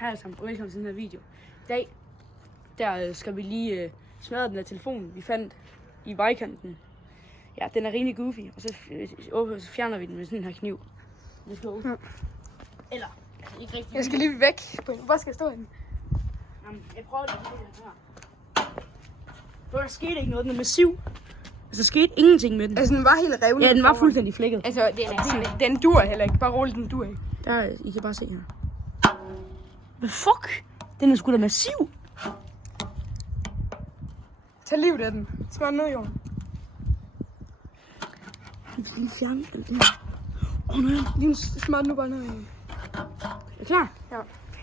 Hej sammen, og velkommen til den her video. I dag, der skal vi lige smadre den her telefon, vi fandt i vejkanten. Ja, den er rimelig goofy, og så fjerner vi den med sådan en her kniv. Let's go. Ja. Eller, ikke rigtig. Jeg skal lige væk. Hvor skal jeg stå henne? Jamen, jeg prøver lige her. Der skete ikke noget, den er massiv. Altså, der skete ingenting med den. Altså, den var helt revnet. Ja, den var fuldstændig flækket. Altså, den dur heller ikke. Bare rolig, den dur ikke. Der, I kan bare se her. Hvad fuck? Den er sgu da massiv. Tag livet af den. Smør den ned i jorden. Vi skal lige fjerne den. Nej. Lige smør den nu bare ned i jorden. Er du klar? Ja,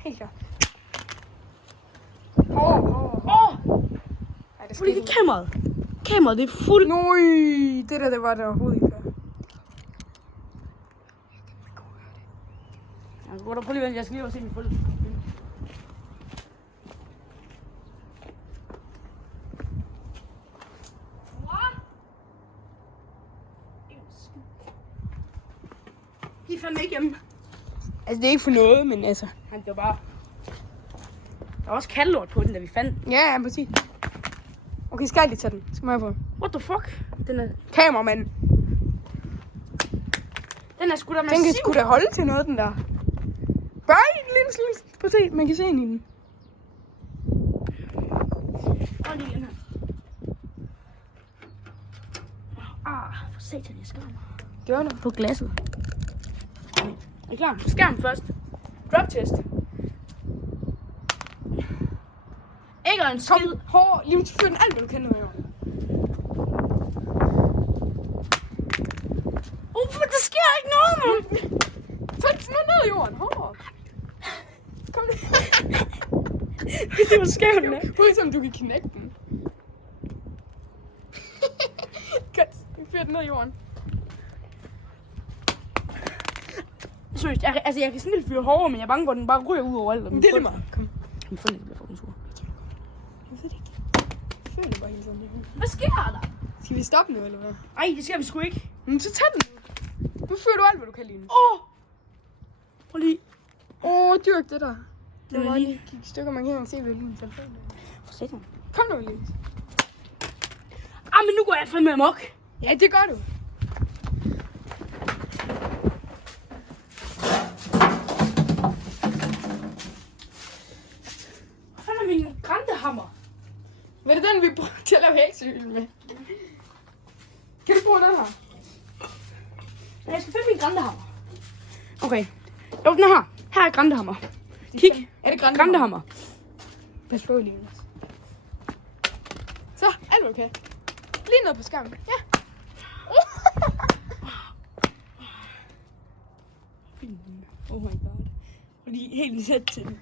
helt klar. Ej, det Prøv lige kameraet. Kameraet, det er fuldt. Nøj, det var der overhovedet ikke før. Jeg går der, prøv lige vent. Jeg skal lige se min fulde. De er fandme ikke hjemme. Altså, det er ikke for noget, men altså. Han var bare... Der var også kattelort på den, da vi fandt den. Ja, præcis. Okay, skal jeg lige tage den? Skal jeg på? What the fuck? Den er... Kameramand. Den er sgu da massiv. Den kan sgu da holde til noget, den der. Bare en lille smule. Prøv at se, man kan se ind i den. Prøv lige igen her. For satan, jeg skræmmer. Gør noget. På glasset. Er I klar? Skærm først. Drop test. Ikke en skid. Hård, livsføren, alt hvad du kender med jorden. Der sker ikke noget, mand. Tag den ned i jorden, hård. Kom nu. Det var skævt, den er. Ud som du kan knække den. Godt, vi fyrer den ned i jorden. Seriøst, jeg kan sådan lidt fyre hårdere, men jeg er bange for, at den bare ryger ud over alt. Men det er lige meget. Kom. Min fund bliver fucking sur. Jeg ved det ikke. Jeg føler bare hele tiden. Hvad sker der? Skal vi stoppe nu, eller hvad? Ej, det skal vi sgu ikke. Men så tag den nu. Nu fyrer du alt, hvad du kan lide. Prøv lige. Dyrk det der. Det var lige. Kig stykker, man kan ikke se, hvad din telefon er. For satan. Kom nu, Lille. Men nu går jeg fandme amok. Ja, det gør du. Hvad fanden er min græntehammer? Hvad er det den, vi bruger til at lave hæksehyld med? Kan du bruge den her? Jeg skal finde min græntehammer. Okay. Jo, den er her. Her er græntehammer. Kig. Er det Græntehammer. Pas på, Lille. Så, alt hvad du kan. Lige ned på skærmen. Ja. Oh my god. Og lige helt sæt til den.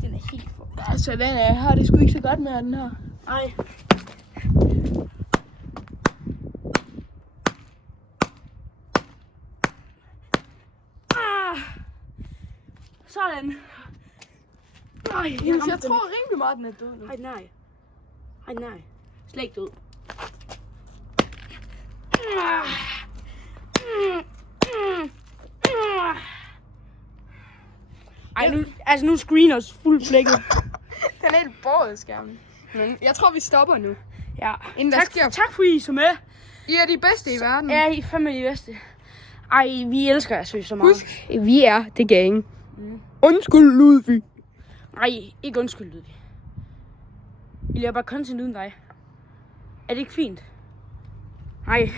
Den er helt for... Altså, den er, har det sgu ikke så godt med den her. Ej. Sådan. Ej, Jeg tror rimelig meget, den er død nu. Ej, nej. Ej, nej. Slet ikke død. Ej, nu screener os fuldt flækket. Den er helt båret skærmen. Men jeg tror, vi stopper nu. Ja. Inden der sker. Tak for I er så med. I er de bedste i verden. Ja, I er fandme de bedste. Ej, vi elsker jer så meget. Husk, vi er det gang. Undskyld, Ludvig. Ej, ikke undskyld, Ludvig. Vi laver bare content uden dig. Er det ikke fint? Ej.